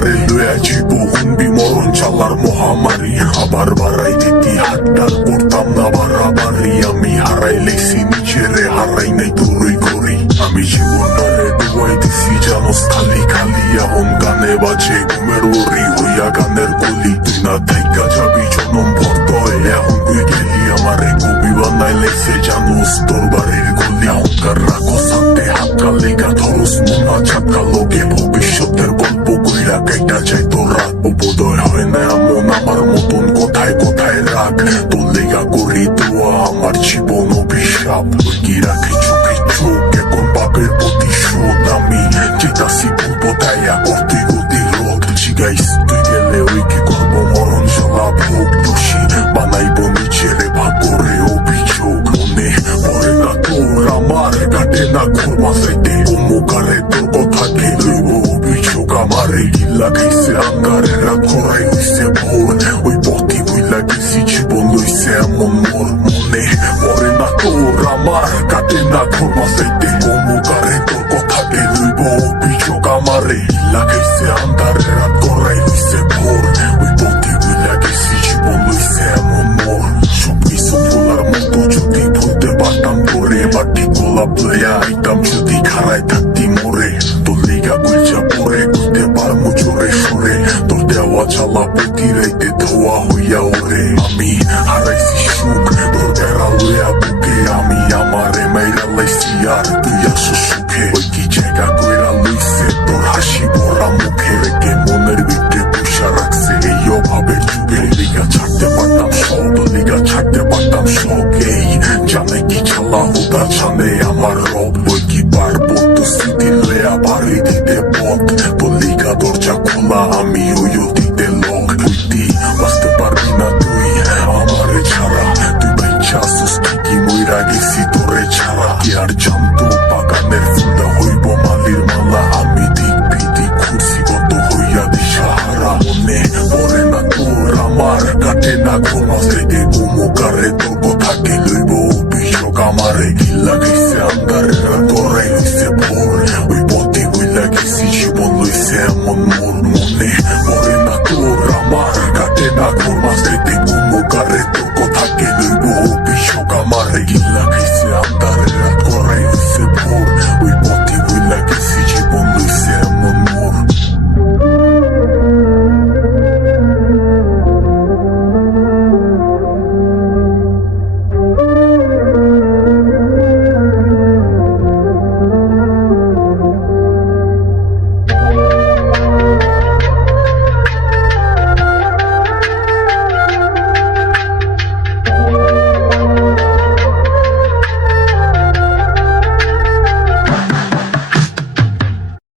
আমারে লয়া জীব হুনবি মরণ চালার মহামারী আবার বাড়াই দিতি হাতটার করতাম না বাড়াবাড়ি আমি হারাই লেছি নিজেরে হারাই নাই তোরই করি আমি জীবনটারে ডুবাই দিছি জানোস খালি খালি এখন গানে বাজে ঘুমের ওরি হইয়া গানের কলি তুই না থাইকা যাবি জনম ভর্তয় এখন তুই গেলি আমারে কবি বানাই লেছে জানোস তোর বাড়ির গলি এখনকার রাখো সাথে হাতকা লেগা ধরস মনা ছাতকা লোকে ভবিষ্যতের গল্প কইরা কাইটা যায় তোর রাত বোধয় হয় না এমন আমার মতন কোথায় কোথায় রাখ তোর লেগা করি দোয়া আমার জীবন অভিশাপ কি রাখি চোখে চোখ এখন পাপের প্রতিশোধ আমি চেতাসি ভুলবো দায়া করতে গতি রোধ জিগাইস তুই গেলে ওই কি করবো মরণ জ্বালা ভোগ দোষী বানাইবো নিজেরে ভাগ করে অভিযোগ মনে পড়ে না তোর আমার কাটে না ঘুরমা সাইতে মুখারে তোর কথা কে লইব অভিযোগ আমারে গিল্লা খাইছে আঙ্গারে রাত করাই হইছে ভোর ওই পথে বইলা গেছি জীবন লইছে এমন মোর মনে পড়ে না তোর আমার কাটে না ঘুরমা সাইতে মুখারে তোর কথা কে লইব অভিযোগ আমারে গিল্লা খাইছে আঙ্গারে রাত করাই হইছে ভোর ওই পথে বইলা গেছি জীবন লইছে এমন মোর সবকিছু ভোলার মতো যদি ভুলতে পারতাম তোরে বাটি গোলাপ লইয়া আইতাম যদি খারায় থাকতি মোরে তোর লিগা গুলচা পরে কইতে পারমু জোরে সরে তোর দেওয়া চালা প্রতি রাইতে ধোয়া হইয়া ওরে আমি হারাইছি সুখ তোর বেড়া লইয়া বুকে আমি আমারে মাইরা লাইছি আর তুই আসো সুখে ওই কি জায়গা কইরা লইছে তোর হাসি ভরা মুখে রেখে মনের ভিতরে পুষা রাখছে এই অভাবের যুগে লিগা ছাড়তে পারতাম সব লিগা ছাড়তে পারতাম সব এই জানে কি চালা হুদা জানে আমার রব ওই কি পারবো তো স্মৃতি লয়া বাড়ি দিতে পথ তোর লিগা দরজা খোলা আমি ওই অতীতে লোক তুই বাঁচতে পারবি না তুই আমারে ছাড়া তুই বাইচা আসুস কি মইরা গেছি তোরে ছাড়া কি আর জানতো বাগানের ফুলটা হইব মালির মালা আমি দিক বিদিক খুঁজছি কত হইয়া দিশাহারা মনে পড়ে না তোর আমার কাটে না ঘুমা সাইতে ঘুমুকারে তোর কথা কে লইব অভিযোগ আমারে